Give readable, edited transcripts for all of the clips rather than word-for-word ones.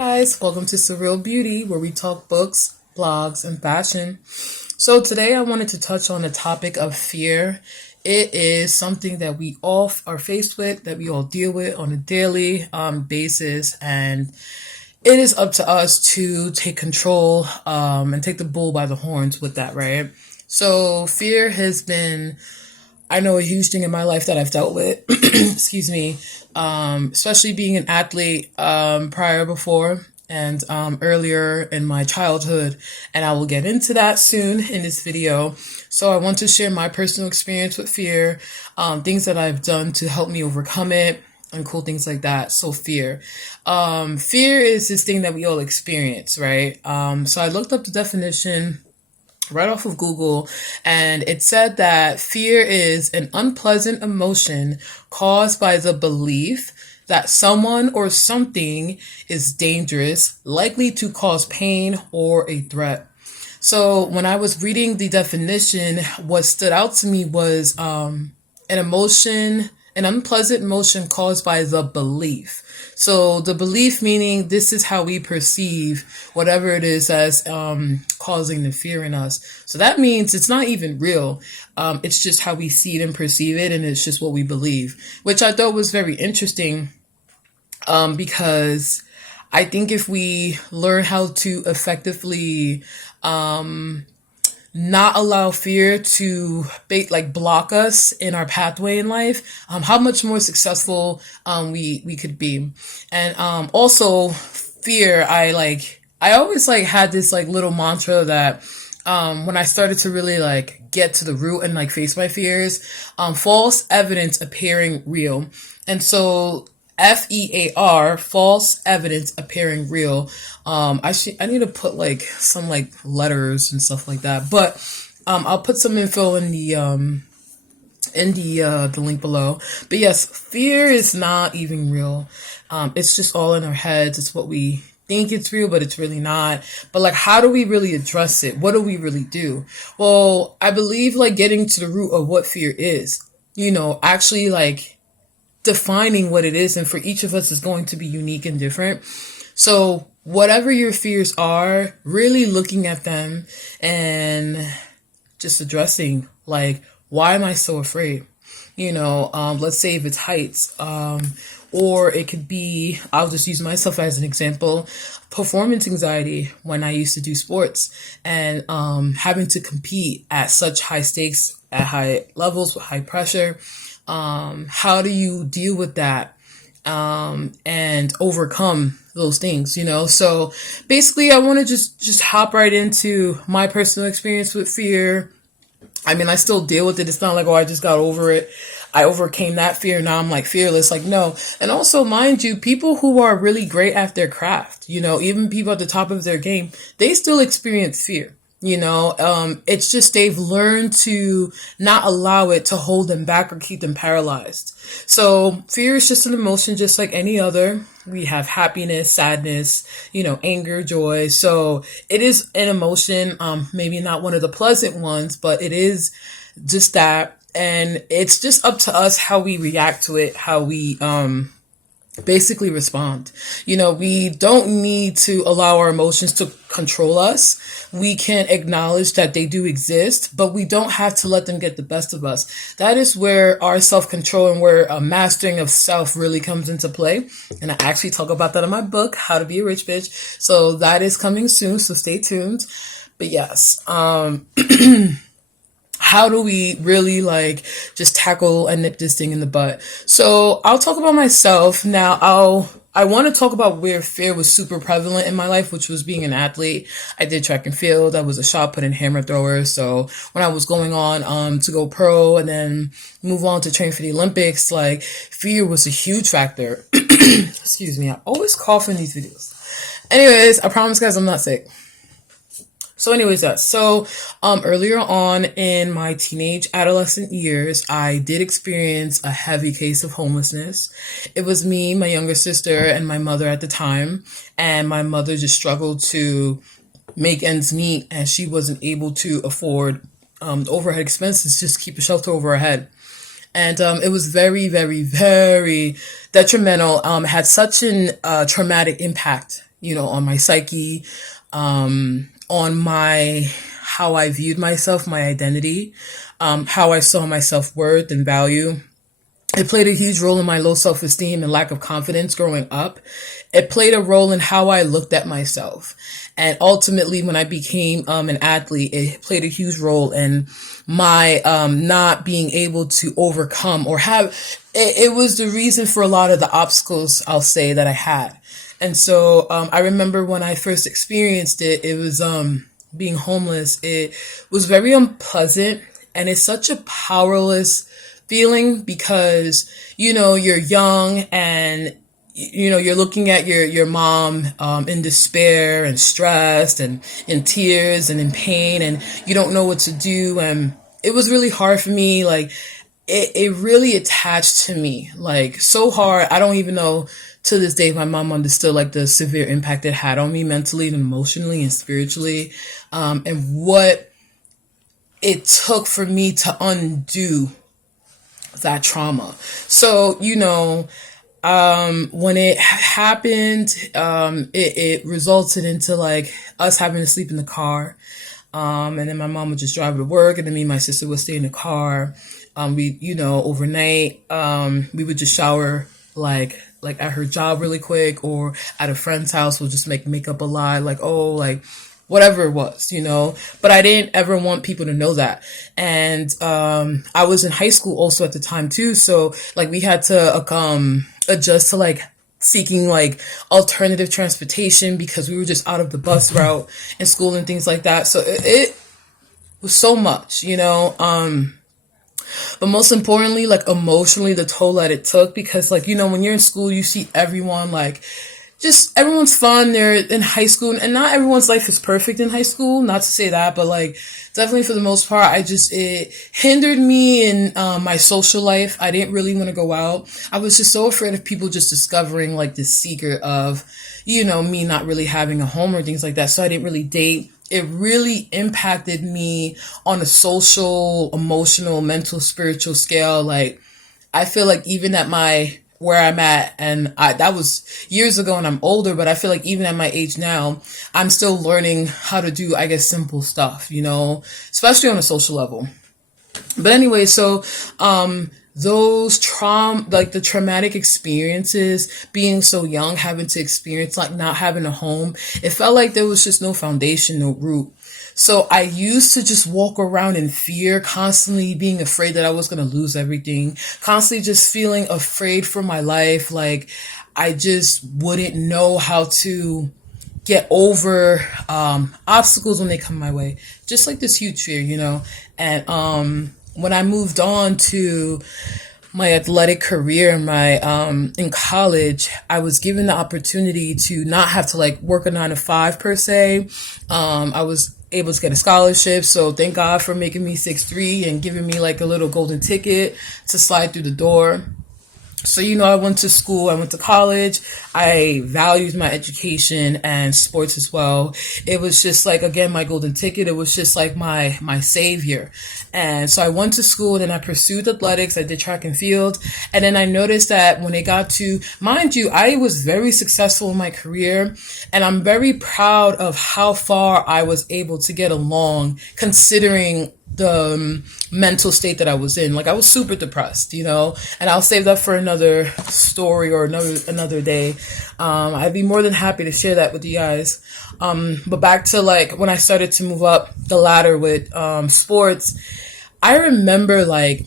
Guys, welcome to Surreal Beauty, where we talk books, blogs, and fashion. So today I wanted to touch on the topic of fear. It is something that we all are faced with, that we all deal with on a daily basis, and it is up to us to take control and take the bull by the horns with that, right? So fear has been, I know, a huge thing in my life that I've dealt with. Excuse me. Especially being an athlete prior before and earlier in my childhood. And I will get into that soon in this video. So I want to share my personal experience with fear, things that I've done to help me overcome it, and cool things like that. So fear. Fear is this thing that we all experience, right? So I looked up the definition right off of Google, and it said that fear is an unpleasant emotion caused by the belief that someone or something is dangerous, likely to cause pain or a threat. So when I was reading the definition, what stood out to me was an unpleasant emotion caused by the belief. So the belief meaning this is how we perceive whatever it is that's causing the fear in us. So that means it's not even real. It's just how we see it and perceive it, and it's just what we believe, which I thought was very interesting because I think if we learn how to effectively not allow fear to block us in our pathway in life, how much more successful we could be. And also fear, I always had this little mantra that when I started to really get to the root and face my fears, false evidence appearing real. And so F.E.A.R, false evidence appearing real. I need to put some letters and stuff like that, but I'll put some info in the link below. But yes, fear is not even real. It's just all in our heads. It's what we think it's real, but it's really not. But how do we really address it? What do we really do? Well, I believe getting to the root of what fear is, actually defining what it is, and for each of us is going to be unique and different. So whatever your fears are, really looking at them and just addressing why am I so afraid? Let's say if it's heights, or it could be, I'll just use myself as an example, performance anxiety when I used to do sports and having to compete at such high stakes, at high levels with high pressure. How do you deal with that and overcome those things, So basically, I want to just hop right into my personal experience with fear. I mean, I still deal with it. It's not I just got over it. I overcame that fear. Now I'm fearless. No. And also, mind you, people who are really great at their craft, even people at the top of their game, they still experience fear. It's just they've learned to not allow it to hold them back or keep them paralyzed. So fear is just an emotion just like any other. We have happiness, sadness, anger, joy. So it is an emotion, maybe not one of the pleasant ones, but it is just that. And it's just up to us how we react to it, how we basically respond. We don't need to allow our emotions to control us. We can acknowledge that they do exist, but we don't have to let them get the best of us. That is where our self-control and where a mastering of self really comes into play. And I actually talk about that in my book, How to Be a Rich Bitch. So that is coming soon, so stay tuned. But yes, how do we really just tackle and nip this thing in the butt? So I'll talk about myself now. I want to talk about where fear was super prevalent in my life, which was being an athlete. I did track and field. I was a shot put and hammer thrower. So when I was going on to go pro and then move on to train for the Olympics, fear was a huge factor. Excuse me. I always cough in these videos. Anyways, I promise guys I'm not sick. So anyways, yeah. So earlier on in my teenage adolescent years, I did experience a heavy case of homelessness. It was me, my younger sister, and my mother at the time. And my mother just struggled to make ends meet, and she wasn't able to afford the overhead expenses just to keep a shelter over her head. And it was very, very, very detrimental. It had such an traumatic impact on my psyche, on my how I viewed myself, my identity, how I saw my self-worth and value. It played a huge role in my low self-esteem and lack of confidence growing up. It played a role in how I looked at myself. And ultimately, when I became an athlete, it played a huge role in my not being able to overcome or have, it was the reason for a lot of the obstacles, I'll say, that I had. And so I remember when I first experienced it, it was being homeless. It was very unpleasant, and it's such a powerless feeling because, you're young and, you're looking at your mom in despair and stressed and in tears and in pain, and you don't know what to do. And it was really hard for me. Like, it really attached to me, like, so hard. I don't even know to this day if my mom understood, like, the severe impact it had on me mentally and emotionally and spiritually, and what it took for me to undo that trauma. So, when it happened, it resulted into like us having to sleep in the car. And then my mom would just drive to work, and then me and my sister would stay in the car. Overnight, we would just shower like at her job really quick, or at a friend's house. We'll just make up a lie, like, oh, like, whatever it was, but I didn't ever want people to know that. And, I was in high school also at the time too. So like we had to, adjust to like seeking like alternative transportation because we were just out of the bus route in school and things like that. So it was so much, but most importantly, like emotionally, the toll that it took, because like, when you're in school, you see everyone like, just everyone's fun. They're in high school, and not everyone's life is perfect in high school. Not to say that, but like definitely for the most part, it hindered me in my social life. I didn't really want to go out. I was just so afraid of people just discovering like this secret of, me not really having a home or things like that. So I didn't really date. It really impacted me on a social, emotional, mental, spiritual scale. Like, I feel like even at where I'm at, and that was years ago and I'm older, but I feel like even at my age now, I'm still learning how to do, I guess, simple stuff, especially on a social level. But anyway, so, those the traumatic experiences, being so young, having to experience like not having a home, it felt like there was just no foundation, no root. So I used to just walk around in fear, constantly being afraid that I was going to lose everything, constantly just feeling afraid for my life. Like, I just wouldn't know how to get over obstacles when they come my way. Just like this huge fear, And when I moved on to my athletic career in college, I was given the opportunity to not have to like work a 9 to 5 per se. I was able to get a scholarship. So thank God for making me 6'3" and giving me like a little golden ticket to slide through the door. So, I went to school, I went to college, I valued my education and sports as well. It was just like, again, my golden ticket. It was just like my savior. And so I went to school and then I pursued athletics. I did track and field. And then I noticed that when it got to, mind you, I was very successful in my career, and I'm very proud of how far I was able to get along considering the mental state that I was in. Like, I was super depressed, and I'll save that for another story or another day. I'd be more than happy to share that with you guys. But back to like when I started to move up the ladder with sports, I remember like,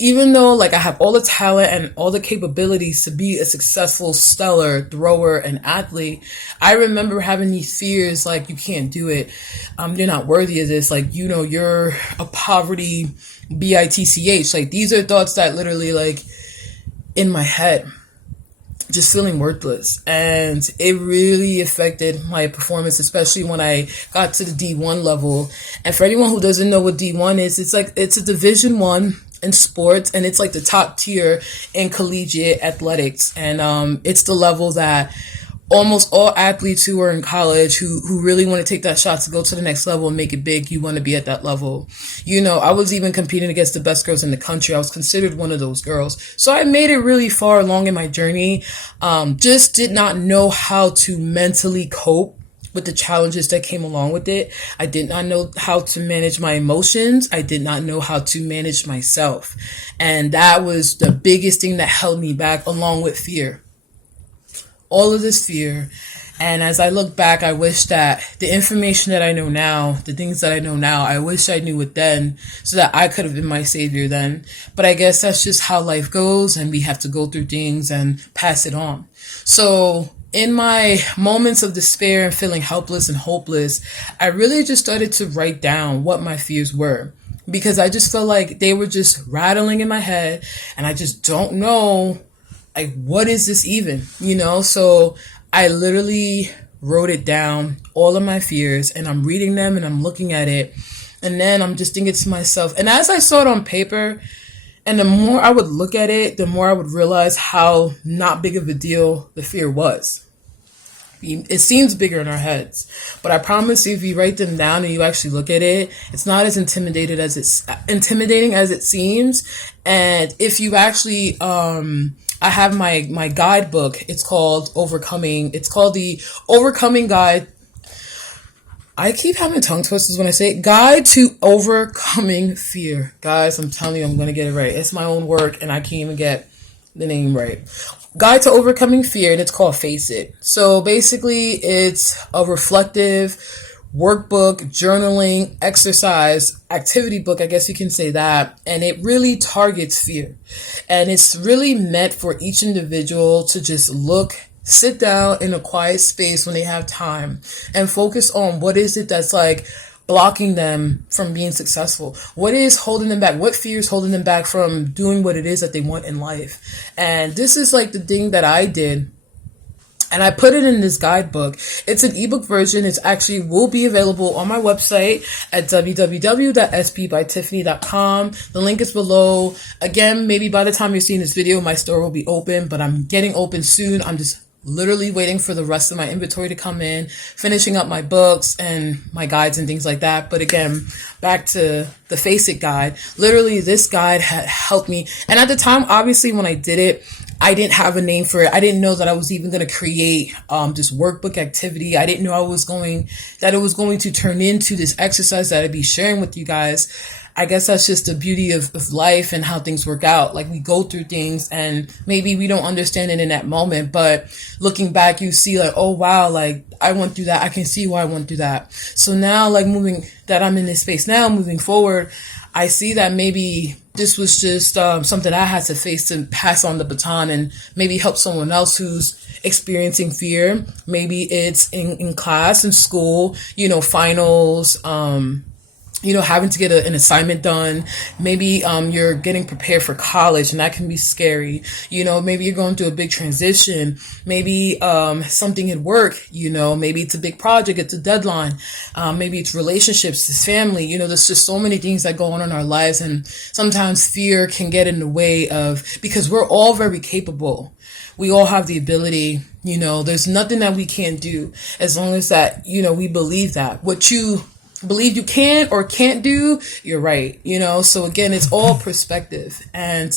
even though like I have all the talent and all the capabilities to be a successful, stellar thrower and athlete, I remember having these fears like, you can't do it. You're not worthy of this. Like, you're a poverty bitch. Like, these are thoughts that literally like in my head, just feeling worthless. And it really affected my performance, especially when I got to the D1 level. And for anyone who doesn't know what D1 is, it's a Division I in sports, and it's like the top tier in collegiate athletics. And it's the level that almost all athletes who are in college who really want to take that shot to go to the next level and make it big, you want to be at that level. I was even competing against the best girls in the country. I was considered one of those girls. So I made it really far along in my journey. Just did not know how to mentally cope with the challenges that came along with it. I did not know how to manage my emotions. I did not know how to manage myself. And that was the biggest thing that held me back, along with fear. All of this fear. And as I look back, I wish that the information that I know now, the things that I know now, I wish I knew it then so that I could have been my savior then. But I guess that's just how life goes, and we have to go through things and pass it on. So in my moments of despair and feeling helpless and hopeless, I really just started to write down what my fears were, because I just felt like they were just rattling in my head and I just don't know, like, what is this even, So I literally wrote it down, all of my fears, and I'm reading them and I'm looking at it. And then I'm just thinking to myself, and as I saw it on paper, and the more I would look at it, the more I would realize how not big of a deal the fear was. It seems bigger in our heads, but I promise you, if you write them down and you actually look at it, it's not as intimidating as it seems. And if you actually, I have my guidebook. It's called Overcoming. It's called the Overcoming Guide. I keep having tongue twisters when I say it. Guide to Overcoming Fear. Guys, I'm telling you, I'm going to get it right. It's my own work and I can't even get the name right. Guide to Overcoming Fear, and it's called Face It. So basically, it's a reflective workbook, journaling, exercise, activity book, I guess you can say that. And it really targets fear. And it's really meant for each individual to just sit down in a quiet space when they have time and focus on what is it that's like blocking them from being successful. What is holding them back? What fear is holding them back from doing what it is that they want in life? And this is like the thing that I did. And I put it in this guidebook. It's an ebook version. It's actually will be available on my website at www.sbbytiffany.com. The link is below. Again, maybe by the time you're seeing this video, my store will be open, but I'm getting open soon. I'm just literally waiting for the rest of my inventory to come in, finishing up my books and my guides and things like that. But again, back to the Face It guide. Literally, this guide had helped me. And at the time, obviously, when I did it, I didn't have a name for it. I didn't know that I was even going to create this workbook activity. I didn't know that it was going to turn into this exercise that I'd be sharing with you guys. I guess that's just the beauty of life and how things work out. Like, we go through things and maybe we don't understand it in that moment, but looking back, you see like, oh wow, like I went through that. I can see why I went through that. So now, like, that I'm in this space now, moving forward, I see that maybe this was just something I had to face to pass on the baton and maybe help someone else who's experiencing fear. Maybe it's in class, in school, finals, having to get an assignment done. Maybe you're getting prepared for college and that can be scary. Maybe you're going through a big transition. Maybe something at work, maybe it's a big project, it's a deadline. Maybe it's relationships, it's family. There's just so many things that go on in our lives, and sometimes fear can get in the way because we're all very capable. We all have the ability, there's nothing that we can't do as long as that, we believe that. What you believe you can or can't do, you're right, so again, it's all perspective. And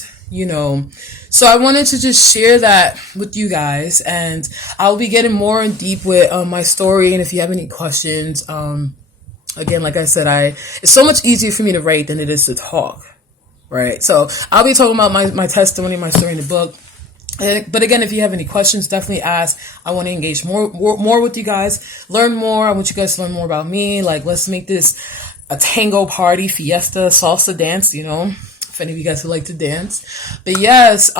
so I wanted to just share that with you guys, and I'll be getting more in deep with my story. And if you have any questions, again, like I said, it's so much easier for me to write than it is to talk, right? So I'll be talking about my testimony, my story in the book. But again, if you have any questions, definitely ask. I want to engage more with you guys, learn more. I want you guys to learn more about me. Like, let's make this a tango party, fiesta, salsa dance, if any of you guys would like to dance. But yes,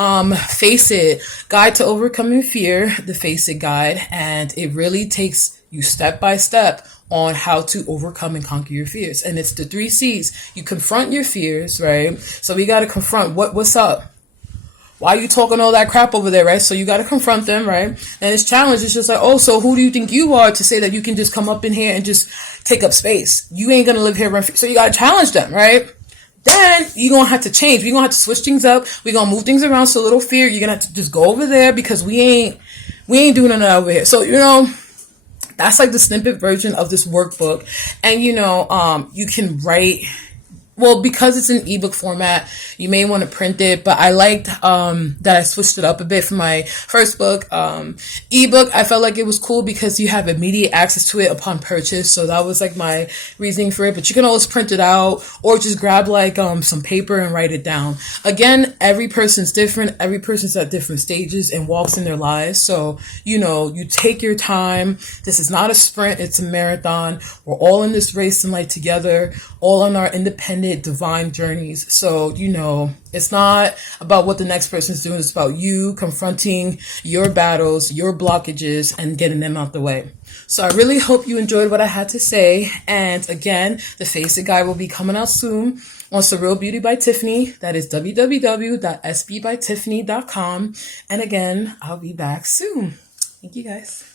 Face It, Guide to Overcoming Fear, the Face It guide. And it really takes you step by step on how to overcome and conquer your fears. And it's the 3 C's. You confront your fears, right? So we got to confront what's up. Why are you talking all that crap over there, right? So you got to confront them, right? And it's challenge. It's just like, oh, so who do you think you are to say that you can just come up in here and just take up space? You ain't going to live here. So you got to challenge them, right? Then you're going to have to change. We're going to have to switch things up. We're going to move things around. So little fear, you're going to have to just go over there because we ain't We ain't doing none of that over here. So, you know, that's like the snippet version of this workbook. And, you know, you can write, well, because it's an ebook format, you may want to print it, but I liked that I switched it up a bit for my first book. Ebook, I felt like it was cool because you have immediate access to it upon purchase, so that was like my reasoning for it. But you can always print it out or just grab like some paper and write it down. Again, every person's different. Every person's at different stages and walks in their lives, so you know, you take your time. This is not a sprint, it's a marathon. We're all in this race in life together, all on our independent divine journeys. So, you know, it's not about what the next person's doing. It's about you confronting your battles, your blockages, and getting them out the way. So I really hope you enjoyed what I had to say. And again, the Face It Guide will be coming out soon on Surreal Beauty by Tiffany. That is www.sbbytiffany.com. And again, I'll be back soon. Thank you guys.